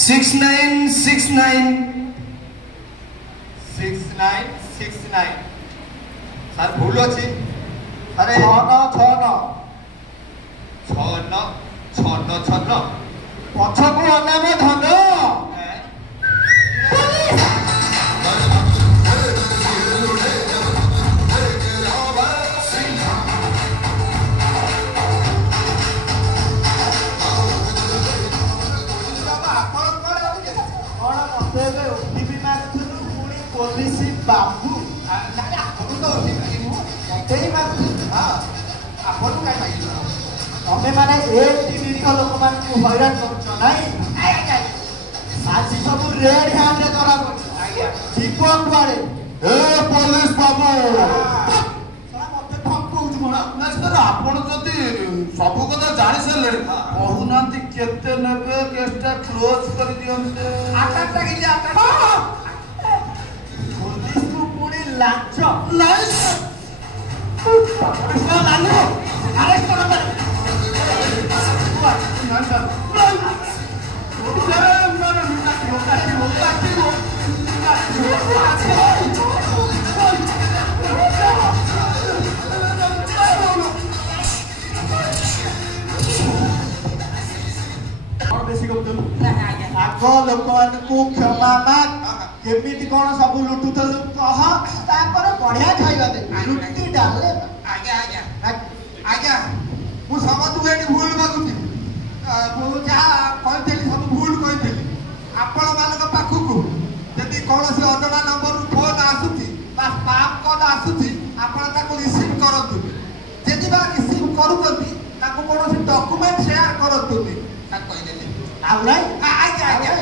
6969 6969 sir भूल अच्छी अरे 69 पछकु अनाम धन पुलिस बाबू तमें माने निरीह लोक मान हैरान कर सब रेड हैंड धरा जीव कुआड़े पुलिस बाबू आपण जदि सब कथा जानी सारे कहूना केते नेबे केसटा क्लोज कर दियंते पुलिस को पुणी लांच नाइस आग लोक मान क्षमा माग केमी कौन सब लुटुल कह बढ़िया खाଇବା दे लुटी डाले आज्ञा मु समझ भूल मागुची जहाँ कही सब भूल कही आपण मान पाखक जदि कौन से अजଣା नंबर फोन आसूची स्पाम कॉल आसूची आपण रिसीव करतु जदि रिसीव करूँ कौन डॉक्यूमेंट शेयर करतु कहीदेली आज्ञा